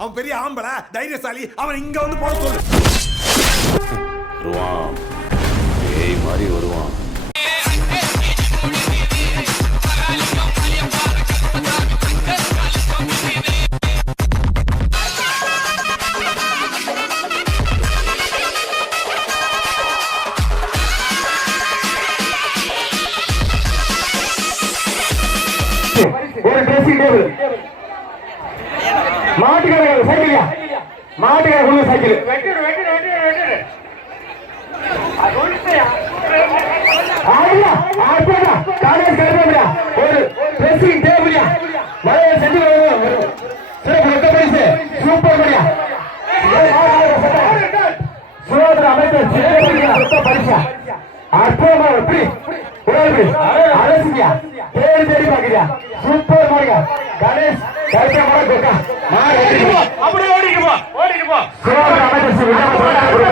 அவன் பெரிய ஆம்பளை தைரியசாலி அவன் இங்க வந்து போட சொல்லு. வருவான். பேய் மாதிரி வருவான். ஒரு ட்ரெஸ்ஸிங் டேபிள். மாட்டுக்கார சைக்கிள்யா மாட்டுக்கார கொண்டு சைக்கிள். காலேஜ் கருப்பாடியா ஒரு ட்ரெஸ்ஸிங் டேபிள்யா மலைய செஞ்சு சிறப்பு ரொக்க பரிசு சூப்பர் படியா சுகாதார அமைச்சர் சிறப்பு ரொக்க பரிசா? அற்புதமா எப்படி உடல் அரசியா தேடி தேடி பாக்குறியா சூப்பர் மாடியா கணேஷ் கருப்பா மலை கொக்கா. அமைச்சர்